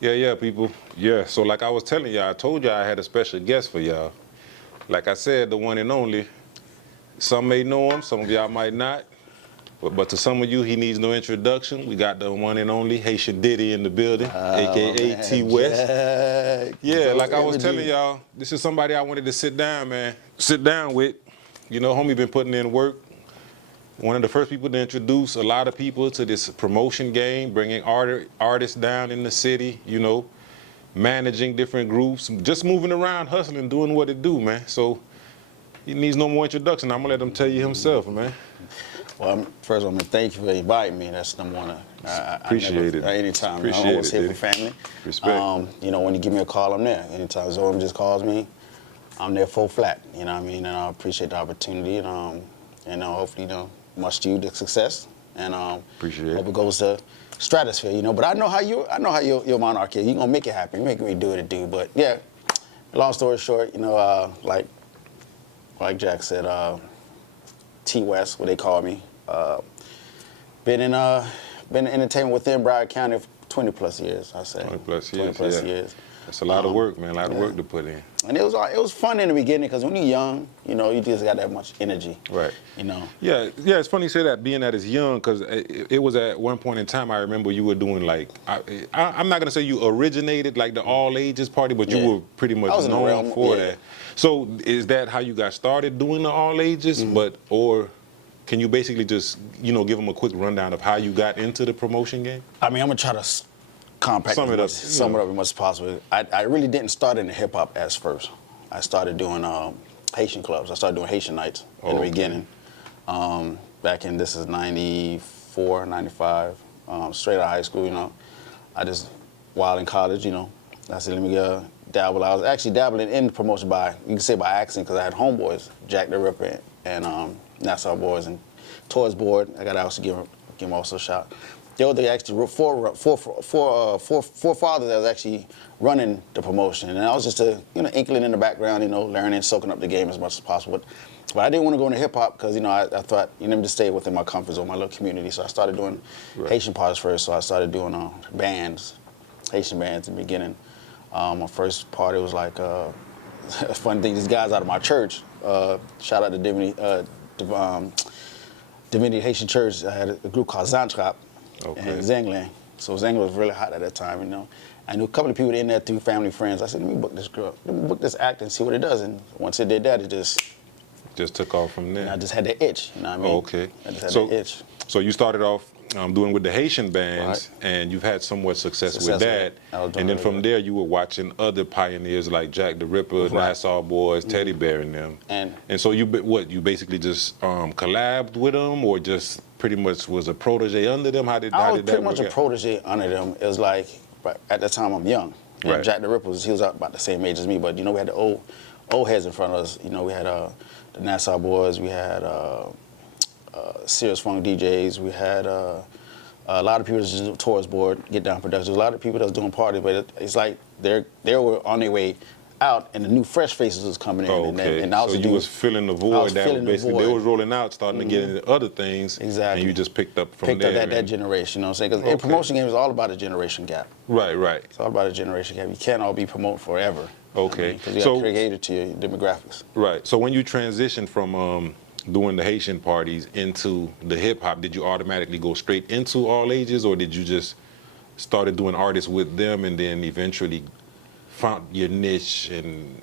Yeah, people. Yeah, so like I was telling y'all, I told y'all I had a special guest for y'all. Like I said, the one and only. Some may know him, some of y'all might not. But to some of you, he needs no introduction. We got the one and only Haitian Diddy in the building, My aka man, T-Wes. Jack. Yeah, Zoe like I was telling Energy. y'all, this is somebody I wanted to sit down, man. Sit down with. You know, homie been putting in work. One of the first people to introduce a lot of people to this promotion game, bringing artists down in the city, you know, managing different groups, just moving around, hustling, doing what it do, man. So he needs no more introduction. I'm gonna let him tell you himself, man. Well, first of all, man, thank you for inviting me. That's number one. I Appreciate never, it. anytime, I'm Appreciate always it, here Diddy. for family. Respect. You know, when you give me a call, I'm there. Anytime Zoe just calls me, I'm there full flat. You know what I mean? And I appreciate the opportunity. And hopefully, you know, much to you, the success. And Appreciate hope it. it goes to stratosphere. You know, but I know how your monarch is. You gonna make it happen. You making me do what it do. But yeah, long story short, you know, like Jack said, T-Wes, what they call me. Been in entertainment within Broward County for 20 plus years, I say. 20 plus 20 years, plus yeah. years. That's a lot of work, man. A lot of work to put in. And it was fun in the beginning because when you're young, you know, you just got that much energy. Right. You know. Yeah, it's funny you say that, being that it's young, because it was at one point in time, I remember you were doing like, I'm not going to say you originated like the all ages party, but you Yeah. were pretty much I was in the known realm, for yeah. that. So is that how you got started doing the all ages? Or can you basically just, you know, give them a quick rundown of how you got into the promotion game? I mean, I'm gonna try to compact Sum it up, sum it up as much as possible. I really didn't start in the hip hop as first. I started doing Haitian clubs. I started doing Haitian nights in the Okay. beginning. Back in, this is 94, 95, straight out of high school, you know. I just, while in college, you know, I said, let me dabble. I was actually dabbling in promotion you can say by accident, because I had homeboys, Jack the Ripper and Nassau Boys and Toys Board. I got to also give them also a shout. They actually were four fathers that was actually running the promotion, and I was just a inkling in the background, you know, learning, soaking up the game as much as possible. But I didn't want to go into hip hop because I thought let me just stay within my comfort zone, my little community. So I started doing Haitian parties first. So I started doing bands, Haitian bands in the beginning. My first party was like a funny thing. These guys out of my church, shout out to Divinity Haitian Church. I had a group called Zantrap. Okay. And Zangling. So Zangling was really hot at that time, you know. I knew a couple of people in there through family, friends. I said, let me book this girl. Let me book this act and see what it does. And once it did that, it just took off from there. I just had that itch, you know what I mean? Okay. I just had So, that itch. so you started off doing with the Haitian bands, and you've had somewhat success with that. And then from there, you were watching other pioneers like Jack the Ripper, Nassau Boys, Teddy Bear, and them. And so you basically just collabed with them, or just pretty much was a protege under them? How did that work? I was pretty much a protege under them. It was like, at that time, I'm young. And Jack the Ripper, he was about the same age as me, but, you know, we had the old heads in front of us. You know, we had the Nassau Boys, we had Serious Funk DJs, we had a lot of people that just tours board, get down productions, a lot of people that was doing parties, but it's like they were on their way out and the new fresh faces was coming in. Okay. And I was so you was filling the void that basically they was rolling out, starting to get into other things. Exactly. And you just picked up from there. Picked up that generation, you know what I'm saying? Because in promotion game is all about a generation gap. Right. It's all about a generation gap. You can't all be promoting forever. Okay. Because you got to cater to your demographics. Right. So when you transitioned from doing the Haitian parties into the hip hop, did you automatically go straight into all ages, or did you just started doing artists with them and then eventually found your niche? And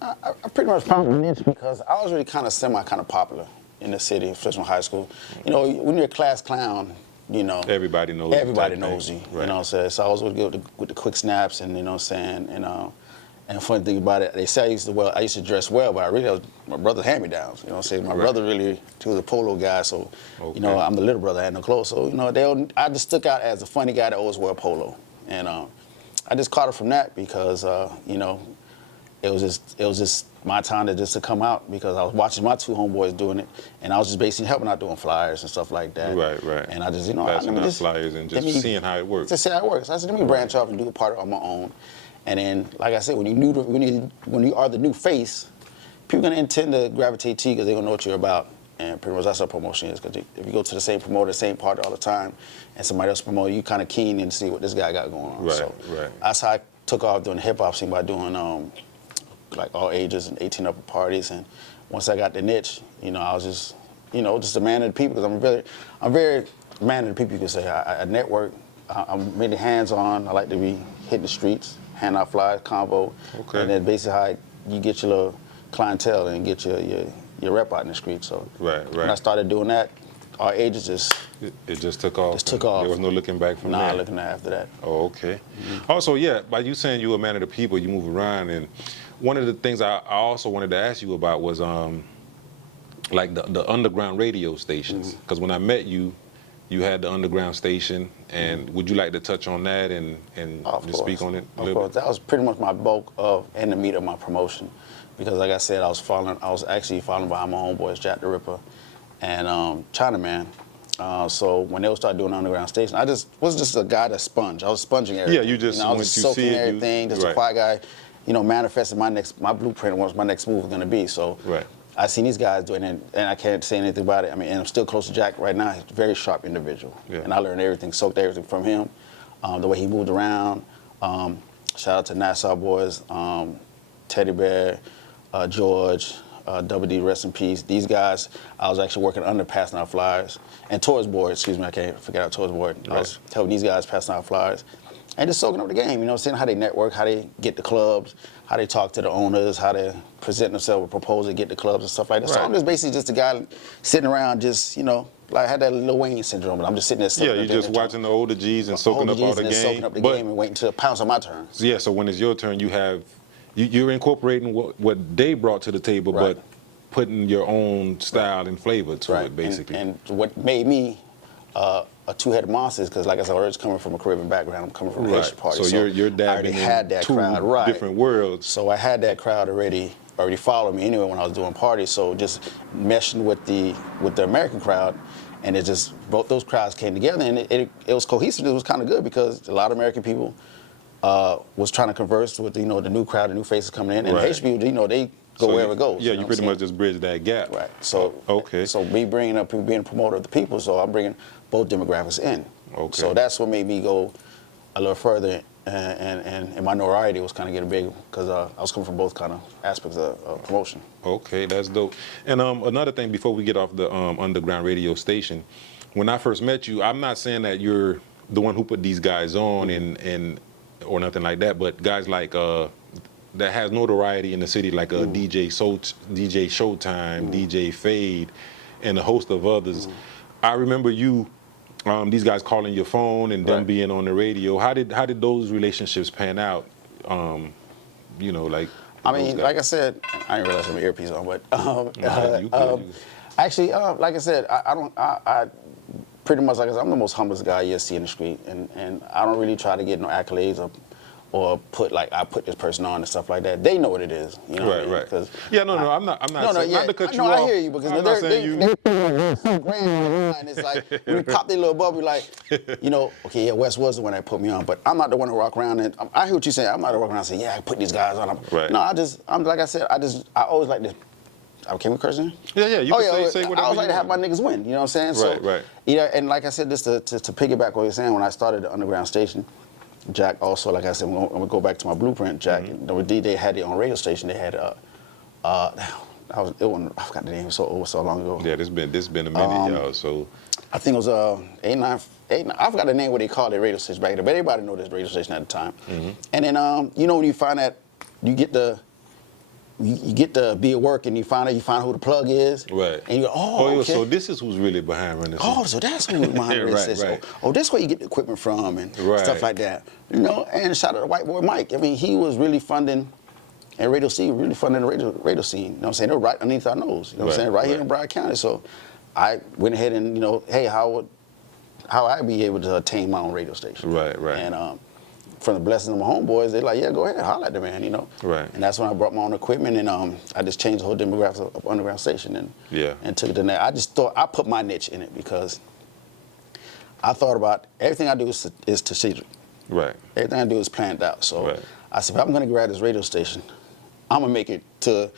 I pretty much found my niche because I was really kind of popular in the city, especially in high school. You know, when you're a class clown, you know, everybody knows you. Right. You know what I'm saying? So I was with the quick snaps, and you know what I'm saying, and the funny thing about it, they say I used to dress well, but my brother hand-me-downs. You know what I'm saying? My brother really, he was a polo guy, so, you know, I'm the little brother, I had no clothes. So, you know, I just stuck out as a funny guy that always wore polo. And I just caught it from that because, you know, it was just my time to come out because I was watching my two homeboys doing it, and I was just basically helping out doing flyers and stuff like that. Right. And I just, you know, passing out flyers and just seeing how it works. Just see how it works. I said, let me branch off and do a part on my own. And then, like I said, when you are the new face, people are gonna intend to gravitate to you because they're gonna know what you're about. And pretty much that's what promotion is. Because if you go to the same promoter, same party all the time, and somebody else promote, you kind of keen in to see what this guy got going on. Right, so right. that's how I took off doing the hip hop scene, by doing like all ages and 18 upper parties. And once I got the niche, I was just, just a man of the people, because I'm very man of the people, you could say. I network. I'm really hands-on. I like to be hitting the streets, hand out flyers, convo. Okay. And then basically how you get your little clientele and get your rep out in the street. So right. when I started doing that, our ages just... It just took off. Just took off. There was no looking back from there. Nah, looking after that. Oh, okay. Also, yeah, by you saying you were a man of the people, you move around, and one of the things I also wanted to ask you about was like the underground radio stations. Because when I met you, you had the underground station, and would you like to touch on that and just speak on it a little bit? That was pretty much my bulk of and the meat of my promotion, because like I said, I was actually following behind my homeboys, Jack the Ripper and Chinaman. So when they started doing the underground station, I was just a guy that sponged. I was sponging everything. Yeah, you just I was once just you soaking see it, everything, just a quiet guy, manifesting my blueprint, what my next move was gonna be. So right. I seen these guys doing it, and I can't say anything about it. I mean, and I'm still close to Jack right now. He's a very sharp individual, and I learned everything, soaked everything from him. The way he moved around. Shout out to Nassau Boys, Teddy Bear, George, Double D, rest in peace. These guys, I was actually working under passing out flyers, and Tours Board, excuse me, I can't forget out Tours Board. I was helping these guys passing out flyers, and just soaking up the game. Seeing how they network, how they get the clubs, how they talk to the owners, how they present themselves with proposal, get the clubs and stuff like that. Right. So I'm just basically just a guy sitting around, just like I had that Lil Wayne syndrome, but I'm just sitting there. Yeah, you're just watching the older G's and soaking up all the game. Soaking up the game and waiting to pounce on my turn. Yeah, so when it's your turn, you're incorporating what they brought to the table, Right. but putting your own style and flavor to Right. it, basically. And what made me a two-headed monster is because, like I said, I was coming from a Caribbean background. I'm coming from a Haitian party. So you're I already dabbing had in that two crowd, right. different worlds. So I had that crowd already followed me anyway when I was doing parties. So just meshing with the American crowd, and it just both those crowds came together, and it was cohesive. It was kind of good because a lot of American people was trying to converse with the new crowd, the new faces coming in, and Right. Haitian people, they go wherever it goes. Yeah, you pretty much just bridge that gap. Right. So okay. So me bringing up people, being a promoter of the people, so I'm bringing both demographics in. Okay. So that's what made me go a little further, and my notoriety was kind of getting big because I was coming from both kind of aspects of promotion. Okay, that's dope. And another thing before we get off the underground radio station, when I first met you, I'm not saying that you're the one who put these guys on and or nothing like that, but guys like that has notoriety in the city, like DJ Showtime, DJ Fade, and a host of others. I remember you, these guys calling your phone and them Right. being on the radio. How did those relationships pan out? Like. I mean, like I said, I didn't realize I had my earpiece on, but You good. actually, like I said, I pretty much, like I said, I'm the most humblest guy you'll see in the street, and I don't really try to get no accolades or put I put this person on and stuff like that. They know what it is, what I mean? Right. 'Cause Yeah, no, I'm not saying, not to cut you off. I hear you because I'm not saying you. they're so grand on the line. It's like when we pop their little bubble, like, okay, yeah, Wes was the one that put me on, but I'm not the one to walk around and I hear what you're saying. I'm not the one to walk around and say, yeah, I put these guys on. Right. No, I'm like I said, I always like this. Can we curse in? Yeah, you can say whatever I always like you to have my want. niggas win, you know what I'm saying? Right. And like I said, just to piggyback what you're saying, when I started the underground station, Jack also, like I said, I'm gonna go back to my blueprint. Jack, they had their own radio station. They had I forgot the name. It was so long ago. Yeah, this been a minute, y'all. So I think it was 89. I forgot the name what they called their radio station back then, but everybody knew this radio station at the time. And then when you find that you get to be at work and you find out who the plug is. right. And you go, okay. So this is who's really behind running. Oh, so that's who's behind the radio station. Right. Oh, that's where you get the equipment from and Right. stuff like that. And shout out to White Boy Mike. I mean, he was really funding, and Radio C really funding the radio scene. You know what I'm saying? They were right underneath our nose. You know what I'm saying? Right here in Broward County. So I went ahead and, hey, how I be able to attain my own radio station? Right. And from the blessings of my homeboys, they're like, yeah, go ahead, holler at the man, Right. And that's when I brought my own equipment, and I just changed the whole demographics of underground station, and took it to that. I just thought I put my niche in it because I thought about everything I do is strategic. Right. Everything I do is planned out. So Right. I said, if I'm gonna grab this radio station, I'm gonna make it to the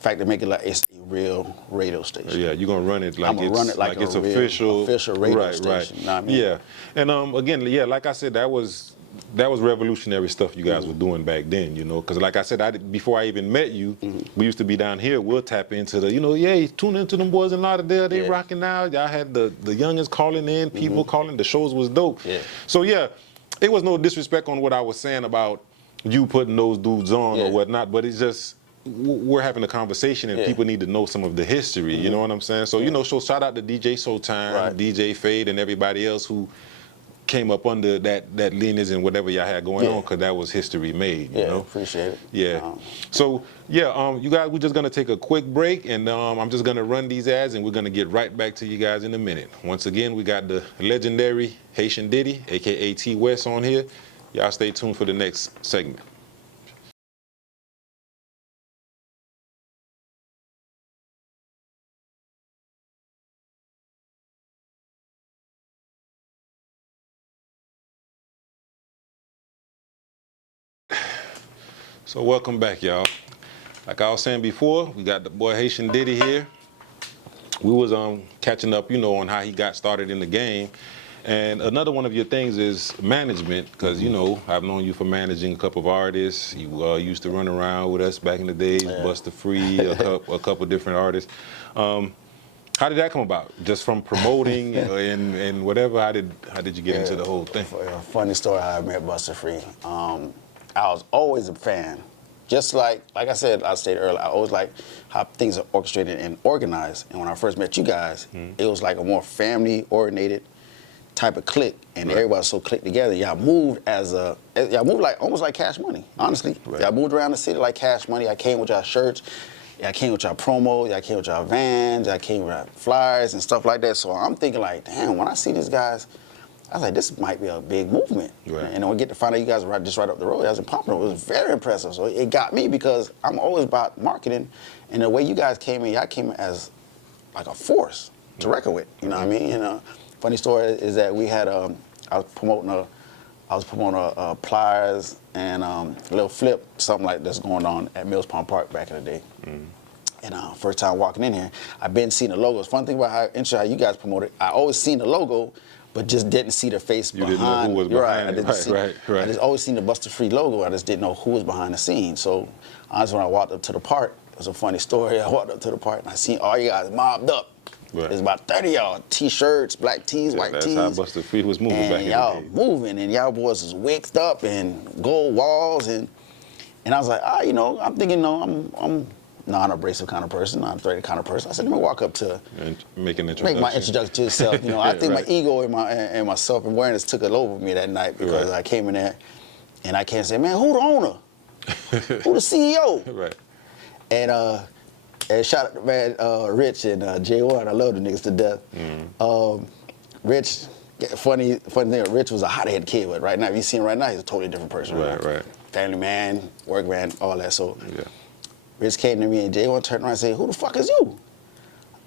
fact to make it like it's real radio station. Yeah, you're gonna run it like I'm gonna it's run it like it's a real official radio station. You know what I mean? Yeah, and again, yeah, like I said, that was revolutionary stuff you guys were doing back then, you know, because like I said, before I even met you, we used to be down here. We'll tap into the, you know, yeah, tune into them boys in Lauderdale. They rocking now. Y'all had the youngins calling in, people calling. The shows was dope. Yeah. So yeah, it was no disrespect on what I was saying about you putting those dudes on or whatnot, but it's just we're having a conversation and people need to know some of the history. You know what I'm saying? So you know, so shout out to DJ Showtime, DJ Fade, and everybody else who came up under that lineage and whatever y'all had going on, because that was history made. You know? Appreciate it. Yeah. So yeah, you guys, we're just gonna take a quick break, and I'm just gonna run these ads, and we're gonna get right back to you guys in a minute. Once again, we got the legendary Haitian Diddy, aka T-Wes, on here. Y'all stay tuned for the next segment. So welcome back, y'all. Like I was saying before, we got the boy Haitian Diddy here. We was catching up, you know, on how he got started in the game. And another one of your things is management, because, you know, I've known you for managing a couple of artists. You used to run around with us back in the days, Busta Free, a couple different artists. How did that come about? Just from promoting and whatever? How did you get into the whole thing? Funny story how I met Busta Free. I was always a fan. Just like I said, I stated earlier, I always like how things are orchestrated and organized. And when I first met you guys, it was like a more family-oriented type of clique, and everybody was so clicked together. Y'all moved like almost like Cash Money, honestly. Y'all moved around the city like Cash Money. I came with y'all shirts, y'all came with y'all promos, y'all came with y'all vans, y'all came with y'all flyers and stuff like that. So I'm thinking like, damn, when I see these guys, I was like, this might be a big movement. Right. And then we get to find out you guys were just right up the road. I was in Pompano. It was very impressive. So it got me because I'm always about marketing, and the way you guys came in, y'all came in as like a force to reckon with. You know what I mean? And funny story is that we had I was promoting a pliers and a little flip, something like that's going on at Mills Pond Park back in the day. And first time walking in here, I've been seeing the logos. Fun thing about how you guys promoted, I always seen the logo, but just didn't see the face behind. You didn't know who was behind it. Right. I just always seen the Busta Free logo. I just didn't know who was behind the scenes. So honestly, when I walked up to the park, it was a funny story. I walked up to the park and I seen all you guys mobbed up. Right. There's about 30 y'all, T-shirts, black tees, white tees. That's how Busta Free was moving back in the day. And y'all moving, and y'all boys was wigged up and gold walls, and I was like, you know, I'm thinking, no, I'm non-abrasive kind of person, non-threatening kind of person. I said, let me walk up to and make an introduction. Make my introduction to yourself. You know, I think my ego and my self-awareness took it over me that night because I came in there and I can't say, man, who the owner? Who the CEO? Right. And shout out to man Rich and J1. I love the niggas to death. Rich, funny thing, Rich was a hothead kid, but right now, if you see him right now, he's a totally different person. Right. Family man, work man, all that. So Rich came to me and J1 turned around and said, who the fuck is you?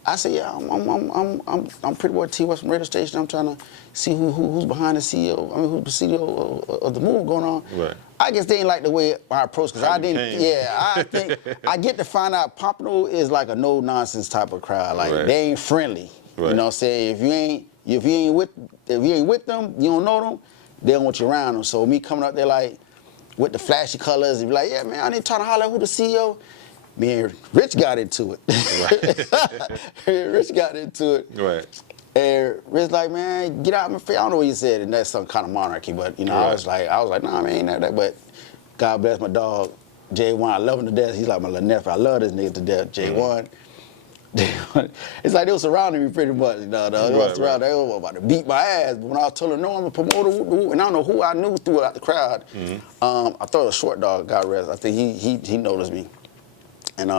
I said, yeah, I'm Pretty Boy T-Wes from radio station. I'm trying to see who's behind the CEO. I mean, who's the CEO of the move going on. Right. I guess they ain't like the way I approached because I didn't. came. Yeah, I think I get to find out Pompano is like a no nonsense type of crowd. Like they ain't friendly. Right. You know what I'm saying? If you ain't with them, you don't know them, they don't want you around them. So me coming up there like with the flashy colors and be like, yeah, man, I ain't trying to holler at who the CEO. Me and Rich got into it. Rich got into it. Right. And Rich like, man, get out of my face. I don't know what he said, and that's some kind of monarchy, but you know, I was like, nah, man, ain't that. But God bless my dog, J1. I love him to death. He's like my little nephew. I love this nigga to death, J1. It's like they were surrounding me pretty much. You know, they were about to beat my ass. But when I was telling them, no, I'm a promoter, and I don't know who I knew throughout the crowd. I thought it was Short Dog, God rest. I think he noticed me. And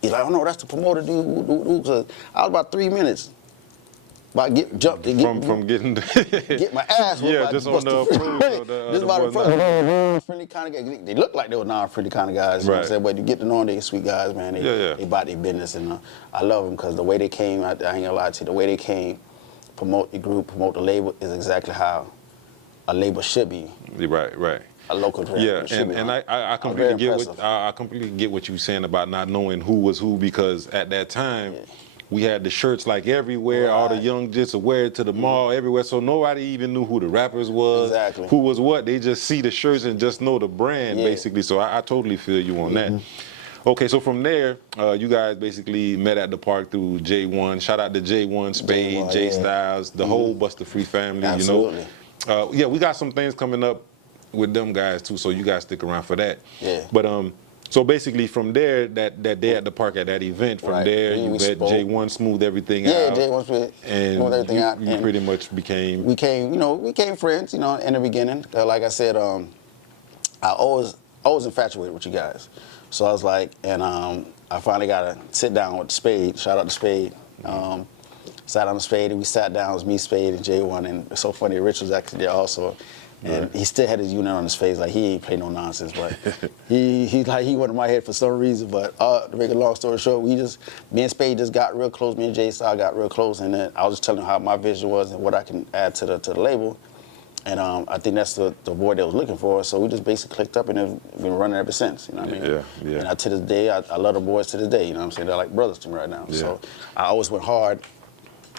he's like, oh no, that's the promoter dude. So I was about 3 minutes. About get my ass whooped. Yeah, just on the approach. Just about the friendly kind of guys. They look like they were non-friendly kind of guys. You know what I'm saying? But you get to know them, they sweet guys, man. They about their business, and I love them because the way they came, I ain't gonna lie to you, the way they came, promote the group, promote the label is exactly how a label should be. Right. A local brand. Yeah, should be and on. I I'm completely very get impressive. I completely get what you're saying about not knowing who was who, because at that time we had the shirts like everywhere. All the Right. young just would wear it to the mall everywhere, so nobody even knew who the rappers was, Exactly. who was what. They just see the shirts and just know the brand Yeah. basically. So I totally feel you on that. Okay, so from there, you guys basically met at the park through J1. Shout out to J1, Spade, J1, J yeah. Styles, the whole Busta Free family. Absolutely. You know, yeah, we got some things coming up with them guys too, so you guys stick around for that. Yeah. But so basically from there, that day at the park at that event, from Right. there We you met spoke. J1, smoothed everything Yeah, out. J1 smooth everything and out. you And pretty much became. we became friends, in the beginning. Like I said, I always infatuated with you guys. So I was like, and I finally got to sit down with Spade. Shout out to Spade. Sat on the Spade, and we sat down. It was me, Spade, and J1. And it's so funny, Rich was actually there also. And he still had his unit on his face, like he ain't play no nonsense. But he went in my head for some reason. But to make a long story short, me and Spade just got real close. Me and J Star got real close, and then I was just telling him how my vision was and what I can add to the label. And I think that's the boy they was looking for. So we just basically clicked up and have been running ever since. You know what I mean? Yeah. And to this day, I love the boys to this day. You know what I'm saying? They're like brothers to me right now. Yeah. So I always went hard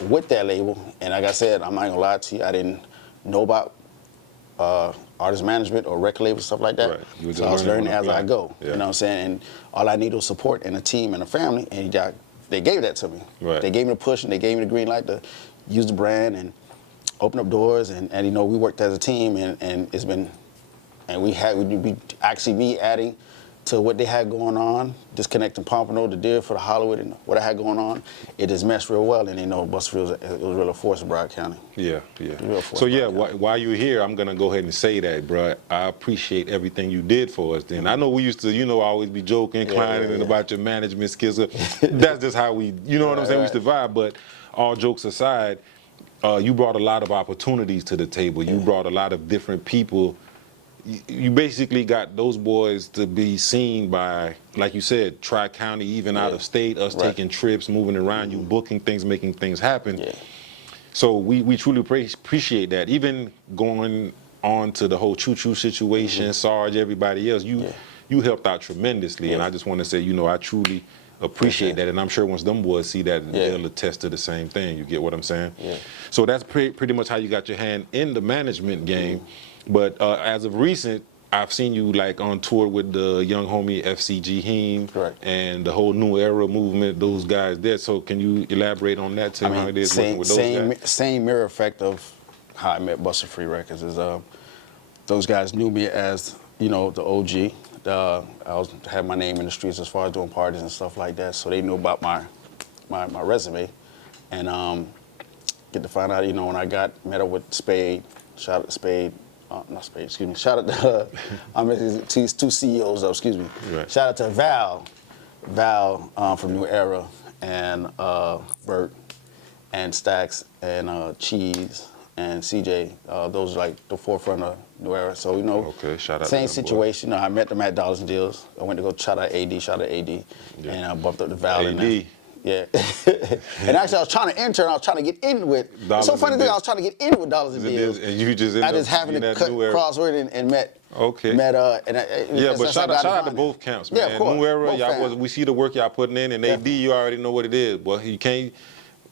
with that label. And like I said, I'm not gonna lie to you, I didn't know about artist management or record label, stuff like that. Right. You were just So I was learning learning on as the I fly. go. Yeah. You know what I'm saying? And all I needed was support and a team and a family. And they gave that to me. Right. They gave me the push and they gave me the green light to use the brand and open up doors, and we worked as a team, and it's been, and we actually me adding to what they had going on, disconnecting Pompano, the deal for the Hollywood, and what I had going on, it just meshed real well, and they know Busta Free was really a force in Broward County. Yeah. Real force So yeah, back, while you're here, I'm gonna go ahead and say that, bro. I appreciate everything you did for us. Then I know we used to, always be joking, clowning, and about your management skills. That's just how we, what I'm saying. We used to vibe. But all jokes aside, you brought a lot of opportunities to the table. You brought a lot of different people. You basically got those boys to be seen by, like you said, Tri-County, even out of state, us taking trips, moving around, you booking things, making things happen. Yeah. So we truly appreciate that. Even going on to the whole Choo-Choo situation, Sarge, everybody else, you helped out tremendously. And I just want to say, I truly appreciate that. And I'm sure once them boys see that, they'll attest to the same thing. You get what I'm saying? Yeah. So that's pretty much how you got your hand in the management game. But as of recent, I've seen you like on tour with the young homie FCG Heem and the whole New Era movement, those guys there. So can you elaborate on that, tell me how it is working with those guys? Same mirror effect of how I met Busta Free Records is those guys knew me as, the OG. I had my name in the streets as far as doing parties and stuff like that, so they knew about my resume. And get to find out, when I met up with Spade, shout out to Spade, not Spade, excuse me, shout out to, I'm two CEOs though, excuse me. Right. Shout out to Val from New Era, and Bert, and Stax, and Cheese, and CJ. Those are like the forefront of New Era. So, Okay, shout out to same them situation. I met them at Dollars and Deals. I went to go shout out AD, and I bumped up the Val in there. AD. Yeah. And actually, I was trying to intern. I was trying to get in with. Dollars It's so funny and thing. Deals. I was trying to get in with Dollars and Deals. And you just I just happened to crossword and met. Okay. Met Yeah, but shout out to both camps, man. Yeah, of course. New Era, Both we see the work y'all putting in, and AD, you already know what it is. Boy, you can't,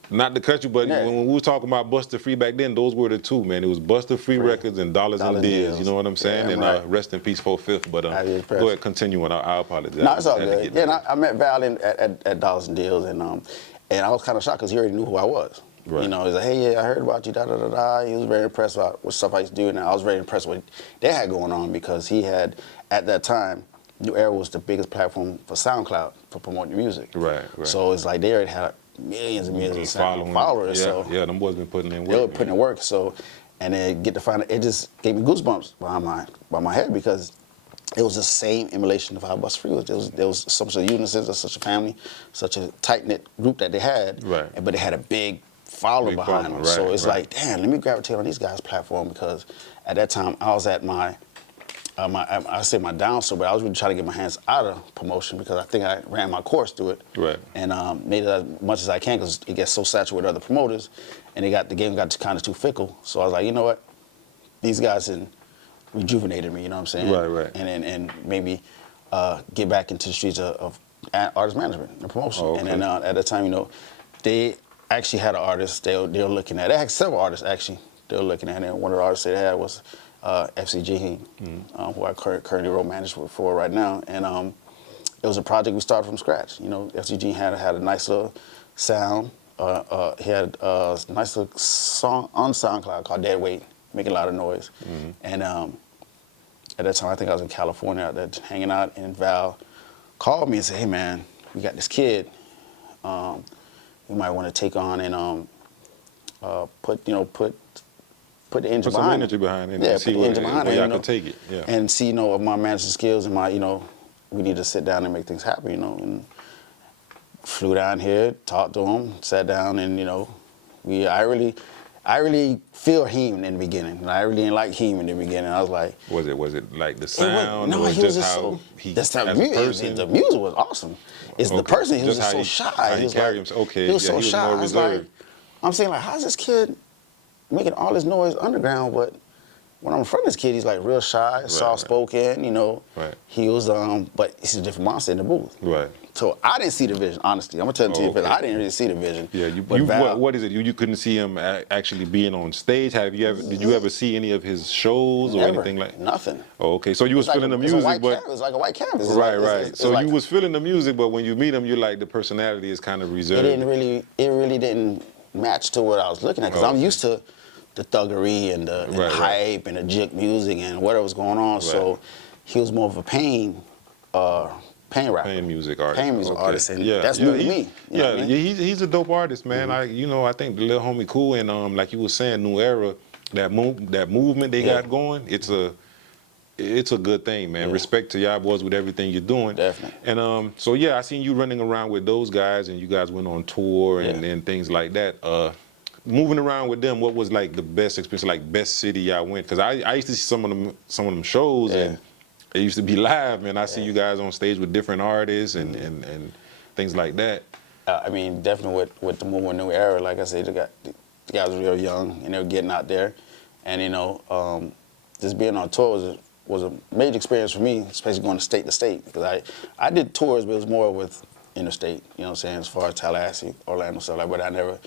not the country, but when we were talking about Busta Free back then, those were the two, man. It was Busta Free Records and Dollars and Deals. You know what I'm saying? Yeah, and rest in peace, 4/5. But go ahead, continue, and I apologize. No, it's all good. Yeah, and I met Val at Dollars and Deals, and I was kind of shocked because he already knew who I was. Right. He's like, hey, yeah, I heard about you, da-da-da-da. He was very impressed about what stuff I used to do, and I was very impressed with what they had going on because he had, at that time, New Era was the biggest platform for SoundCloud for promoting music. Right. So it's like they already had millions and millions of followers. Yeah, them boys been putting in work. They were putting in work. So, and then get to find it just gave me goosebumps behind my head because it was the same emulation of how Busta Free was. There was such a unison, such a family, such a tight-knit group that they had. Right. But they had a big follower behind them. Right, so it's right. like, damn, let me gravitate on these guys' platform because at that time I was at my downstroke, but I was really trying to get my hands out of promotion because I think I ran my course through it. Right. And made it as much as I can because it gets so saturated with other promoters, and the game got kind of too fickle. So I was like, you know what? these guys and rejuvenated me. You know what I'm saying? Right. And maybe get back into the streets of artist management and promotion. Oh, okay. And then at the time, you know, they actually had an artist they were looking at. They had several artists actually they were looking at, and one of the artists they had was FCG, who I currently road management for right now. And it was a project we started from scratch. You know, FCG had a nice little sound. He had a nice little song on SoundCloud called Dead Weight, making a lot of noise. And at that time, I think I was in California out there hanging out, and Val called me and said, "Hey man, we got this kid. We might want to take on and put the engine Put some behind energy it. behind it. Yeah, And see put the engine behind it. where y'all You know, can take it. Yeah. and see, you know, of my management skills and my, you know, we need to sit down and make things happen. You know, and flew down here, talked to him, sat down, and you know, I really feel him in the beginning. And I really didn't like him in the beginning. I was like, Was it like the sound? no, or he was just just how so. he That's how as a music. person? The music was awesome. It's the Okay. person. He was Just just how so he- how shy. he He was carried like, himself. Okay, he was yeah, so he was shy. more I was like, reserved. I'm saying like, how's this kid making all this noise underground, but when I'm in front of this kid, he's like real shy, soft spoken. You know, Right. he was but he's a different monster in the booth. Right. So I didn't see the vision, honestly. I'm gonna tell you, Oh, okay. I didn't really see the vision. Yeah, But Val, what is it? You couldn't see him actually being on stage. Did you ever see any of his shows or never, anything like? nothing. Oh, okay. So you was feeling the music, but It was like a white canvas. It's right. it's So like, you was feeling the music, but when you meet him, you're like the personality is kind of reserved. it really didn't match to what I was looking at because I'm used to the thuggery and the Right. hype and the jig music and whatever was going on. So he was more of a pain rapper. Pain music artist. Pain music Okay. artist, and that's new to me. You know Yeah, what I mean? he's a dope artist, man. I think the little homie cool, and like you were saying, New Era, that movement they got going, it's a good thing, man. Yeah. Respect to y'all boys with everything you're doing. Definitely. And so yeah, I seen you running around with those guys, and you guys went on tour and things like that. Moving around with them, what was like the best experience, like best city y'all went? Because I used to see some of them shows, and it used to be live, man. I see you guys on stage with different artists and things like that. I mean, definitely with the movement New Era, like I said, the guys were real young and they were getting out there, and you know, just being on tour was a major experience for me, especially going state to state. Because I did tours, but it was more with interstate, you know what I'm saying, as far as Tallahassee, Orlando, stuff like that. But I never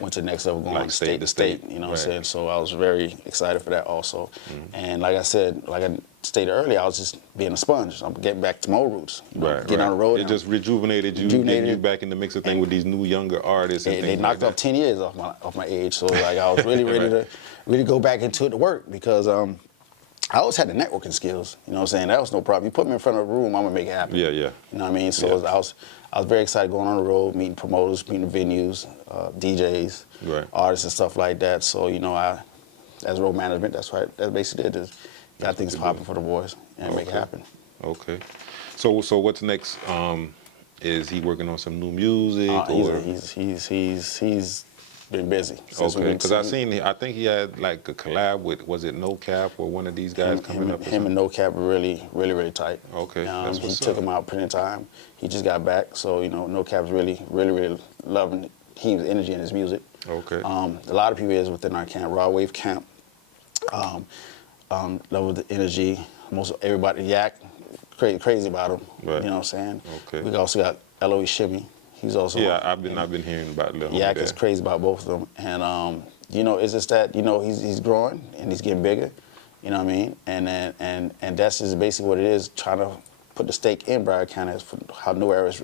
went to the next level, going Like state to state, you know what I'm saying. So I was very excited for that also. And like I said, like I stated earlier, I was just being a sponge. I'm getting back to my old roots, you know, getting on the road. It just rejuvenated you, getting you back in the mix of things with these new younger artists. And they knocked off 10 years off my age, so like I was really ready to really go back into it to work because I always had the networking skills. You know what I'm saying? That was no problem. You put me in front of a room, I'm gonna make it happen. Yeah. You know what I mean? So I was very excited going on the road, meeting promoters, meeting venues, DJs, artists and stuff like that. So you know, as road management, that's basically it. Just got things popping for the boys and make it happen. Okay. So what's next? Is he working on some new music? He's been busy. Okay, because I think he had like a collab with, was it No Cap or one of these guys coming up? Him and No Cap were really tight. Okay, that's he what's took up. him out plenty of time. He just got back, so you know, No Cap's really loving his energy and his music. Okay. A lot of people is within our camp, Raw Wave camp. Love the energy. Most everybody Yak, crazy about him. Right. You know what I'm saying? Okay. We also got Eloise Shimmy. He's also I've been hearing about Lil Yak Homie is there. crazy about both of them, and you know, it's just that you know he's growing and he's getting bigger, you know what I mean, and that's just basically what it is, trying to put the stake in Broward County as for how New Era is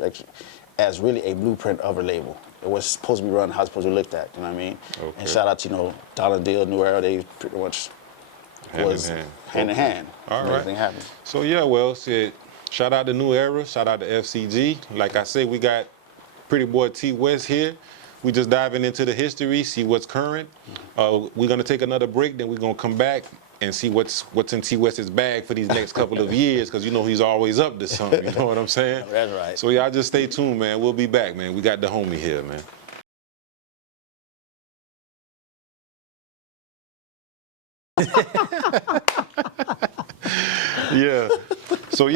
as really a blueprint of a label. It was supposed to be run, how it's supposed to be looked at, you know what I mean, and shout out to, you know, Dollar Deal, New Era, they pretty much was hand in hand. All right. Everything happened. So yeah, well, shout out to New Era, shout out to FCG. Like I said, we got pretty boy T-Wes here. We just diving into the history, see what's current. We're gonna take another break, then we're gonna come back and see what's in T-Wes's bag for these next couple of years, because you know he's always up to something, you know what I'm saying? That's right. So y'all just stay tuned, man. We'll be back, man. We got the homie here, man. Yeah. So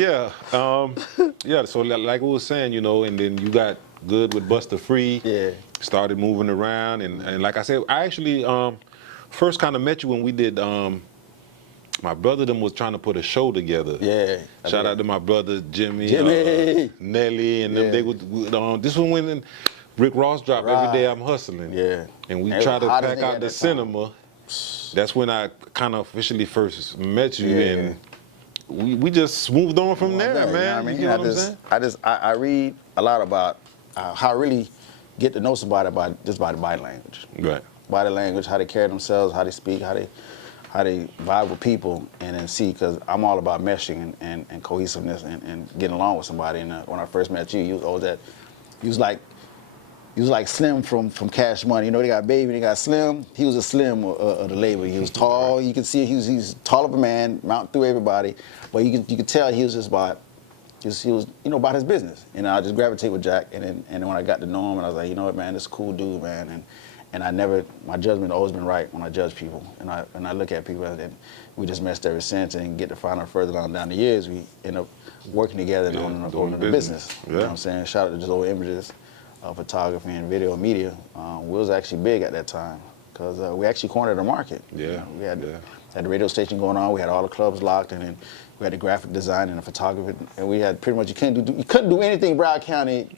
so like we was saying, you know, and then you got good with Buster Free. Yeah. Started moving around, and like I said, I actually first kind of met you when we did my brother them was trying to put a show together. Yeah. Shout out to my brother Jimmy, Nelly, and them. Yeah. They would. This one when Rick Ross dropped Every Day I'm Hustling. Yeah. And we And it tried was to hot as pack nigga out at the that time. cinema. That's when I kind of officially first met you, Yeah. and we just moved on from there, You know man. what I mean? You know what I'm saying? I read a lot about how I really get to know somebody by the body language. Right. Body language, how they carry themselves, how they speak, how they vibe with people, and then see, because I'm all about meshing and cohesiveness and getting along with somebody. And when I first met you, you was like Slim from Cash Money. You know, they got Baby, they got Slim. He was a Slim of the label. He was tall. You can see he's tall of a man, mounting through everybody. But you could tell he was just about about his business. And I just gravitate with Jack. And then when I got to know him, and I was like, you know what, man, this is a cool dude, man. And my judgment always been right when I judge people. And I look at people, and we just messed ever since, and get to find out further down the years, we end up working together and owning the business. Yeah. You know what I'm saying? Shout out to Zoe Images, photography and video and media. We was actually big at that time, because we actually cornered the market. Yeah. You know, we had the radio station going on, we had all the clubs locked, and then we had the graphic design and the photography, and we had pretty much, you couldn't do anything in Broward County.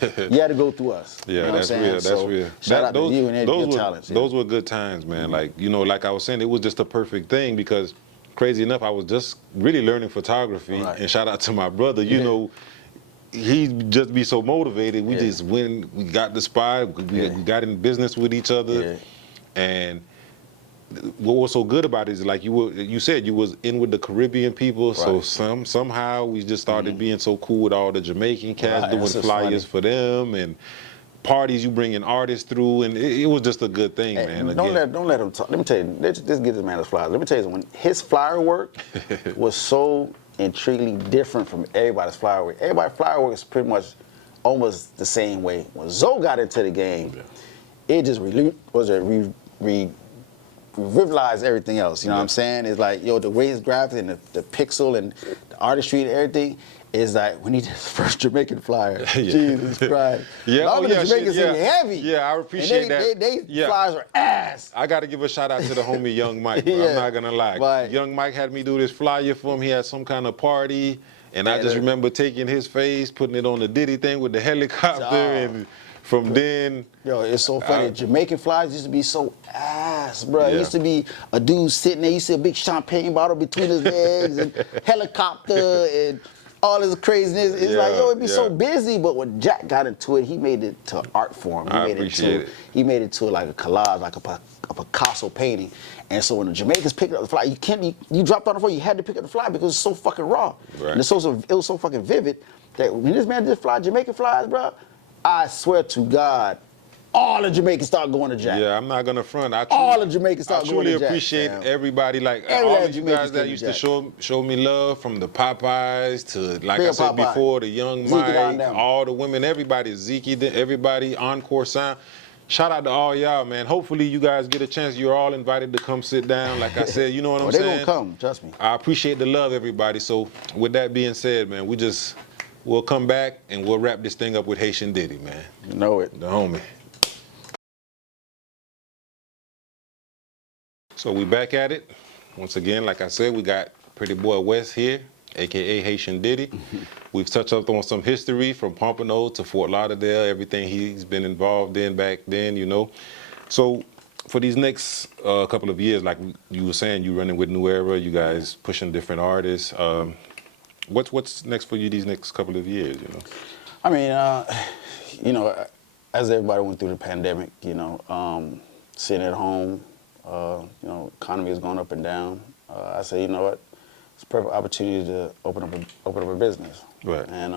You had to go through us. Yeah, you know that's real. That's real. Shout out to you and your talents. Those were good times, man. Mm-hmm. Like I was saying, it was just a perfect thing, because crazy enough, I was just really learning photography. Right. And shout out to my brother. You know, he'd just be so motivated. We just went, we got the spot, we got in business with each other. And what was so good about it is, like you said, you was in with the Caribbean people, so somehow we just started being so cool with all the Jamaican cats, doing flyers for them, and parties, you bringing artists through, and it was just a good thing, man. Don't let him talk. Let me tell you, let's give this man his flowers. Let me tell you something. His flyer work was so intriguingly different from everybody's flyer work. Everybody's flyer work is pretty much almost the same way. When Zoe got into the game, it just revitalized everything else. You know what I'm saying? It's like, the way his graphics and the pixel and the artistry and everything is like, when he did his first Jamaican flyer. Jesus Christ. Yeah, all the Jamaicans are heavy. Yeah, I appreciate that. They flyers are ass. I got to give a shout out to the homie Young Mike, bro. I'm not going to lie. But Young Mike had me do this flyer for him. He had some kind of party, and I just remember taking his face, putting it on the Diddy thing with the helicopter, and from then... it's so funny. Jamaican flyers used to be so ass, bro. It used to be a dude sitting there, you see a big champagne bottle between his legs, and helicopter, and all this craziness. It's like, it'd be so busy, but when Jack got into it, he made it to art form. He made it to like a collage, like a Picasso painting. And so when the Jamaicans picked up the fly, you dropped on the floor, you had to pick up the fly because it's so fucking raw. Right. And it was so fucking vivid that when this man did Jamaican flies, bro, I swear to God, all the Jamaicans start going to Jack. Yeah, I'm not gonna front. All the Jamaicans start going to Jack. I truly appreciate everybody, like Every all of you Jamaicans guys that used to show me love, from the Popeyes to, like I said before, the Young Mike, all the women, everybody, Zeke, everybody, Encore Sound. Shout out to all y'all, man. Hopefully you guys get a chance. You're all invited to come sit down. Like I said, you know what I'm saying? They're gonna come, trust me. I appreciate the love, everybody. So with that being said, man, we'll come back and we'll wrap this thing up with Haitian Diddy, man. You know it. The homie. So we back at it. Once again, like I said, we got Pretty Boy West here, AKA Haitian Diddy. We've touched up on some history from Pompano to Fort Lauderdale, everything he's been involved in back then, So for these next couple of years, like you were saying, you running with New Era, you guys pushing different artists. What's next for you these next couple of years, I mean, as everybody went through the pandemic, sitting at home, economy is going up and down. I say, you know what? It's a perfect opportunity to open up a business. Right. And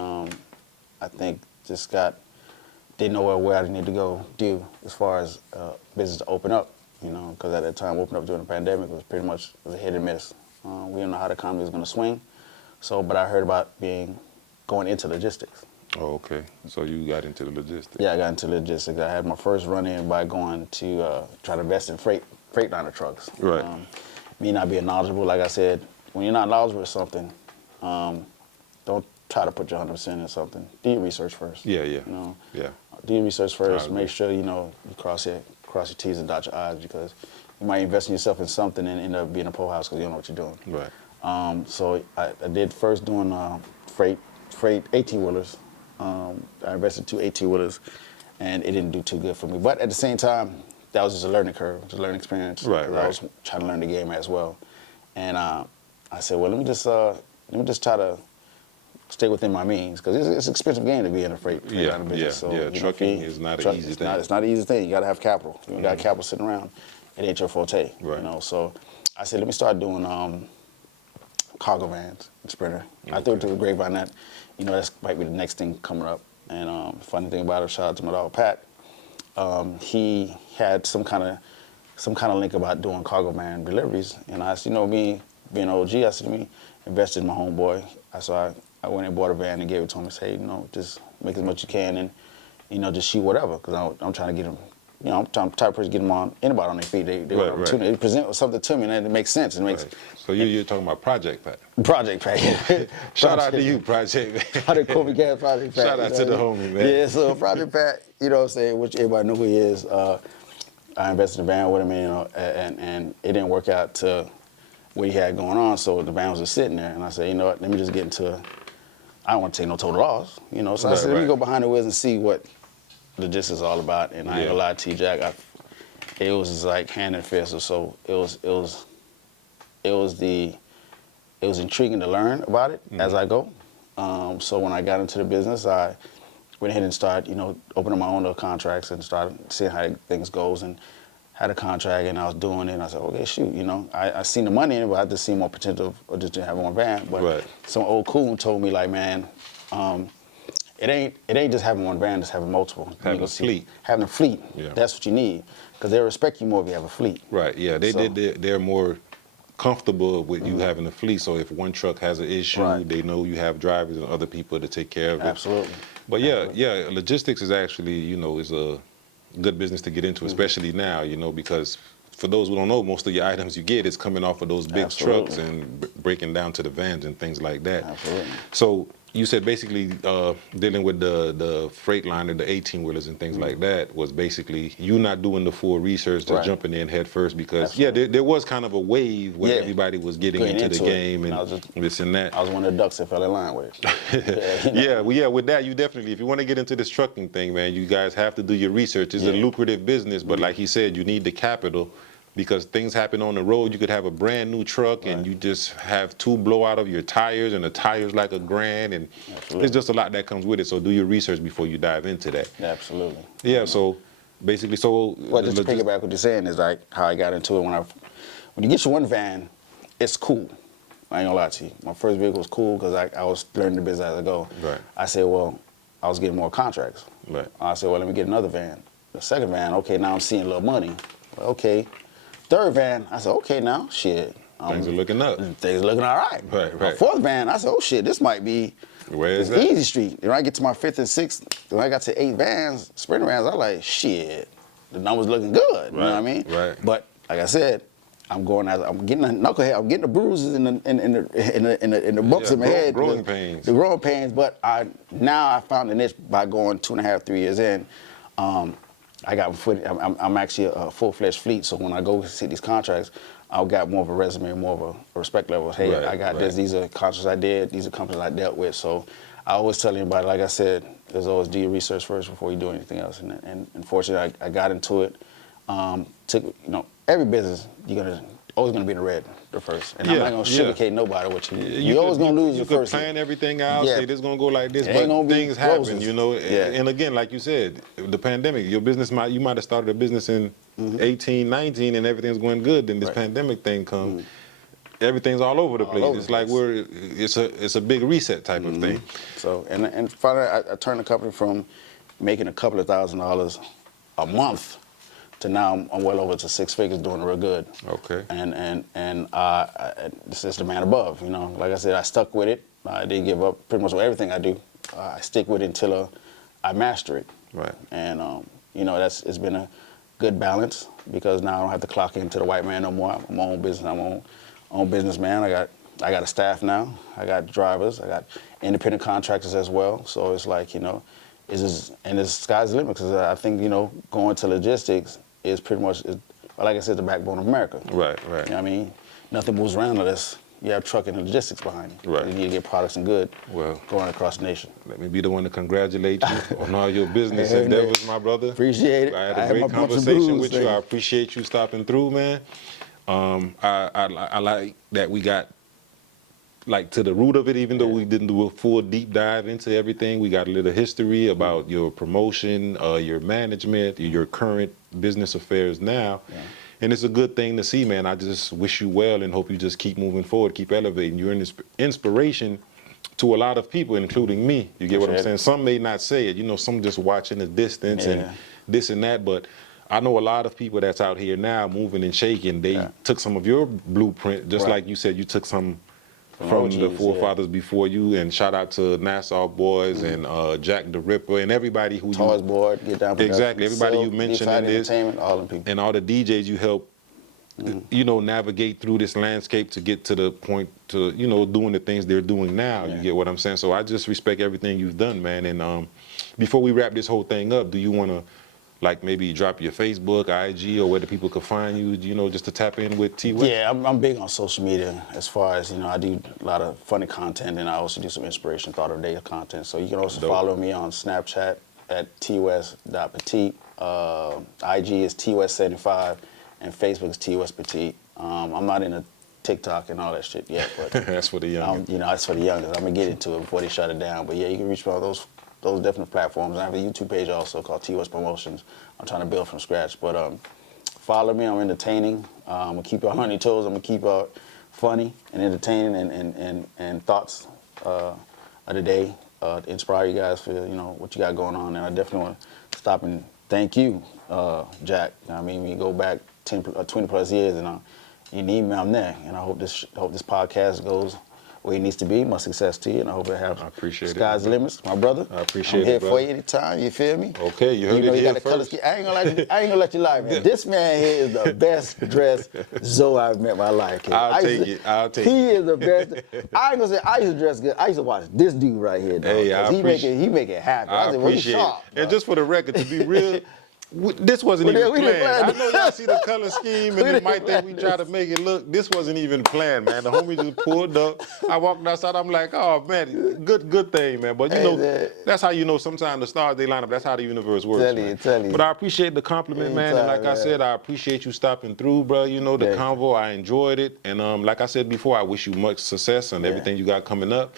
I think didn't know where I need to go do as far as business to open up, because at that time, opening up during the pandemic was pretty much a hit and miss. We didn't know how the economy was going to swing. But I heard about going into logistics. Oh, okay. So you got into the logistics. Yeah, I got into logistics. I had my first run-in by going to try to invest in Freightliner trucks. Right. Me not being knowledgeable, like I said, when you're not knowledgeable with something, don't try to put your 100% in something. Do your research first. Yeah. Do your research first. Make sure you cross your T's and dot your I's, because you might invest in yourself in something and end up being a poor house because you don't know what you're doing. Right. So I did first doing freight 18-wheelers. I invested 2 18-wheelers, and it didn't do too good for me. But at the same time, that was just a learning curve, just a learning experience. Right, right. I was trying to learn the game as well. And I said, well, let me just try to stay within my means, because it's an expensive game to be in a freight line of business. So, trucking is not an easy thing. It's not an easy thing. You got to have capital. You don't got capital sitting around, it ain't your forte. Right. So I said, let me start doing cargo vans and Sprinter. I threw it to the grapevine that, that might be the next thing coming up. And funny thing about it, shout out to my dog Pat. He had some kind of link about doing cargo van deliveries, and I said, me being OG, I said, me invested in my homeboy. I went and bought a van and gave it to him and said, hey, just make as much you can and, just shoot whatever, because I'm trying to get him, I'm trying to type of person to get them on, anybody on their feet. They want opportunity. They present something to me and it makes sense. So you're talking about Project Pat. Project Pat. Shout out to you, Project Pat. Project Gas Project Pat. Shout out to the homie, man. Yeah, so Project Pat, what I'm saying, which everybody know who he is. I invested in a van with him, and it didn't work out to what he had going on, so the van was just sitting there. And I said, what, let me just get into, I don't want to take no total loss, So I said, let me go behind the wheels and see what logistics is all about. And I ain't gonna lie to you, Jack, it was like hand and fist. So it was intriguing to learn about it as I go. So when I got into the business, I went ahead and started, opening my own little contracts and started seeing how things goes, and had a contract and I was doing it, and I said, okay, shoot, I seen the money in it, but I just seen more potential of just to have one van. But some old coon told me, like, man, it ain't just having one van, just having multiple. Having a fleet. Having a fleet, that's what you need, because they respect you more if you have a fleet. Right, yeah, they're more comfortable with you having a fleet, so if one truck has an issue, they know you have drivers and other people to take care of it. Absolutely. But yeah, logistics is actually, is a good business to get into, especially now, because for those who don't know, most of your items you get is coming off of those big trucks and breaking down to the vans and things like that. Absolutely. So you said basically dealing with the freight liner, the 18-wheelers and things like that was basically you not doing the full research, just jumping in head first, because there was kind of a wave where everybody was getting into the game and this and that. I was one of the ducks that fell in line with it. With that, you definitely, if you want to get into this trucking thing, man, you guys have to do your research. It's a lucrative business, but like he said, you need the capital, because things happen on the road. You could have a brand new truck and you just have 2 blow out of your tires, and the tire's like $1,000, and there's just a lot that comes with it. So do your research before you dive into that. Absolutely. Yeah, so basically, well, just to piggyback what you're saying is like how I got into it. When you get your one van, it's cool. I ain't gonna lie to you. My first vehicle was cool because I was learning the business as I go. Right. I said, well, I was getting more contracts. Right. I said, well, let me get another van. The second van, okay, now I'm seeing a little money. Well, okay. Third van, I said, okay, now, shit. Things are looking up. Things are looking all right. Right. My fourth van, I said, oh, shit, this might be easy street. When I get to my fifth and sixth, when I got to 8 vans, Sprinter vans, I was like, shit, the numbers looking good. You know what I mean? Right. But like I said, I'm getting a knucklehead. I'm getting the bruises in the bumps in my head. Growing pains. The growing pains. But now I found the niche by going 2.5, 3 years in. I'm actually a full-fledged fleet, so when I go see these contracts, I've got more of a resume, more of a respect level. Hey, I got this. These are contracts I did. These are companies I dealt with. So I always tell anybody, like I said, there's always do your research first before you do anything else. And unfortunately, I got into it. Every business, you're always gonna be in the red the first. And I'm not gonna sugarcoat nobody what you're always gonna lose your first. You can plan everything out, say this is gonna go like this, but things happen, And again, like you said, the pandemic, your business you might have started a business in 18, 19, and everything's going good. Then this pandemic thing comes, everything's all over the place. It's like it's a big reset type of thing. So and finally, I turned the company from making a couple of $1,000s a month to now I'm well over to 6 figures, doing real good. Okay. And this is the man above. Like I said, I stuck with it. I didn't give up. Pretty much with everything I do, I stick with it until I master it. Right. And it's been a good balance, because now I don't have to clock into the white man no more. I'm my own business. I'm my own businessman. I got a staff now. I got drivers. I got independent contractors as well. So it's like the sky's the limit, because I think going to logistics is pretty much But like I said, the backbone of America. Right. You know what I mean? Nothing moves around unless you have trucking and logistics behind it. Right. You need to get products and goods Well, going across the nation. Let me be the one to congratulate you on all your business Hey, endeavors, man. my brother. Appreciate it. I had I a had my great bumps and conversation bruises, with you. I man. appreciate you stopping through, man. I like that we got like to the root of it, even though we didn't do a full deep dive into everything. We got a little history about your promotion, your management, your current business affairs now. Yeah. And it's a good thing to see, man. I just wish you well and hope you just keep moving forward, keep elevating. You're an inspiration to a lot of people, including me. You get what I'm saying? Some may not say it. You know, some just watch in the distance and this and that. But I know a lot of people that's out here now moving and shaking. They took some of your blueprint, just like you said, you took some from the forefathers before you. And shout out to Nassau Boys and Jack the Ripper and everybody who Toys Board, Get Down Production. Exactly. Everybody you mentioned in this. Entertainment, all them people. And all the DJs you help, you know, navigate through this landscape to get to the point to, you know, doing the things they're doing now. You get what I'm saying? So I just respect everything you've done, man. And before we wrap this whole thing up, do you want to, like, maybe drop your Facebook, IG, or where the people could find you, you know, just to tap in with T-Wes? Yeah, I'm big on social media as far as, you know, I do a lot of funny content, and I also do some inspiration, thought of the day content. So you can also follow me on Snapchat at T-Wes.Petite. IG is T-Wes75, and Facebook is T-Wes Petite. I'm not into TikTok and all that shit yet, but that's for the young. You know, that's for the youngest. I'm gonna get into it before they shut it down. But yeah, you can reach me on those different platforms. I have a YouTube page also called T-Wes Promotions. I'm trying to build from scratch, but follow me. I'm entertaining. I'm gonna keep y'all on your toes. I'm gonna keep y'all funny and entertaining and thoughts of the day to inspire you guys for, you know, what you got going on. And I definitely want to stop and thank you, Jack. I mean, we go back 20 plus years, and you need me, I'm there. And I hope this podcast goes where it needs to be. Much success to you, and I hope it has. I appreciate sky's the limits, my brother. I appreciate I'm here it, for you anytime. You feel me? Okay, you heard know, it you here got the color first. scheme. I ain't gonna let you lie, man. This man here is the best dressed Zoe I've met in my life. Kid. I'll take it. He is the best. I ain't gonna say I used to dress good. I used to watch this dude right here, dog. Hey, he make it happen. I said, appreciate sharp, it. And just for the record, to be real, this wasn't even planned. I know y'all see the color scheme and you might think we try to make it look. This wasn't even planned, man. The homie just pulled up. I walked outside. I'm like, oh man, good thing, man. But you know, that's how you know sometimes the stars they line up. That's how the universe works. Tell you. But I appreciate the compliment, man. And like I said, I appreciate you stopping through, bro. You know, the convo, I enjoyed it. And like I said before, I wish you much success on everything you got coming up.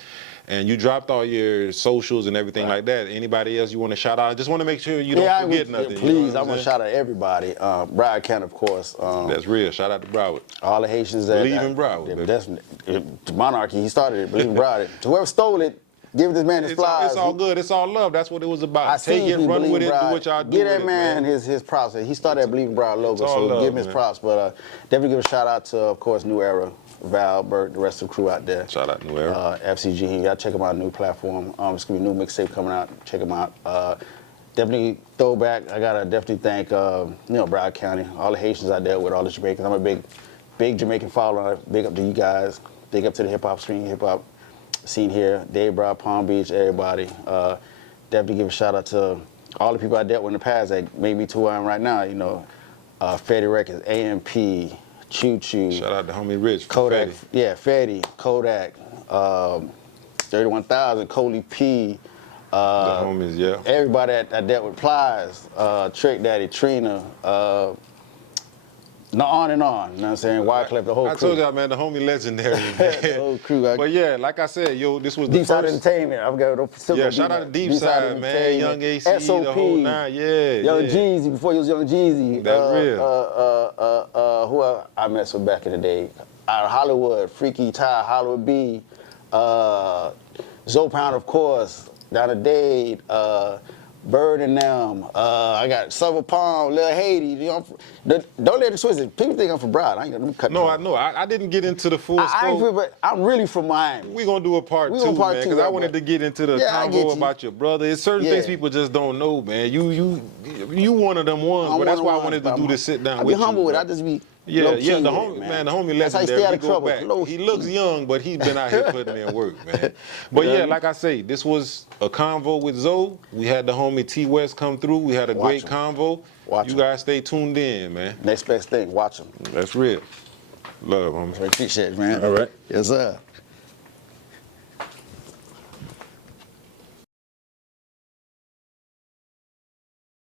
And you dropped all your socials and everything like that. Anybody else you want to shout out? I just want to make sure you don't forget nothing. Please, you know I want to shout out everybody. Broward County, of course. That's real. Shout out to Broward. All the Haitians that believe in Broward. That's monarchy. He started it. Believe in Broward. To whoever stole it, give this man his flowers. It's all good. It's all love. That's what it was about. Take it, run with it, do what y'all do. Give that man his props. He started at Believe in Broward logo, so give him his props. But definitely give a shout out to, of course, New Era. Val, Bert, the rest of the crew out there. Shout out New Era. FCG, y'all check them out, new platform. It's gonna be a new mixtape coming out. Check them out. Definitely throwback. I gotta definitely thank you know, Broward County, all the Haitians out there with all the Jamaicans. I'm a big Jamaican follower. Big up to you guys. Big up to the hip hop scene here. Dave Broward, Palm Beach, everybody. Definitely give a shout out to all the people I dealt with in the past that made me to where I am right now. You know, Fetty Records, AMP. Choo Choo. Shout out to homie Rich. Kodak. Fetty. Yeah, Fetty, Kodak, 31,000, Coley P. The homies, yeah. Everybody I dealt with, Plies, Trick Daddy, Trina, on and on. You know what I'm saying? Wyclef, the whole crew. I told y'all, man, the homie legendary, man. The whole crew. But yeah, like I said, yo, this was the Deep Side first. Entertainment. I've got Shout out to Deep Side, man. Young AC, SOP, the whole nine. Yeah. Young Jeezy, before he was Young Jeezy. That's real. Who I met with back in the day. Out of Hollywood, Freaky Ty, Hollywood B, Zoe Pound, of course, down to Dade, Bird and them. I got Silver Palm, Lil Haiti. You know, don't let it twist it. People think I'm from Broward. I ain't gonna cut. No, I know. I didn't get into the full scope. But I'm really from Miami. We're going to do a part two, man, because I wanted to get into the convo about your brother. It's certain things people just don't know, man. You one of them ones, but that's why I wanted to do this sit down with you. I be humble with it. I just be Yeah, low yeah, key the with homie, it, man, the homie That's how you legendary. stay out We of go trouble. back. Low He looks key. young, but he's been out here putting in work, man. But Yeah. yeah, like I say, this was a convo with Zoe. We had the homie T-Wes come through. We had a Watch great 'em. convo. Watch You 'em. guys stay tuned in, man. Next best thing, watch them. That's real. Love, homie. Appreciate it, man. All right. Yes, sir.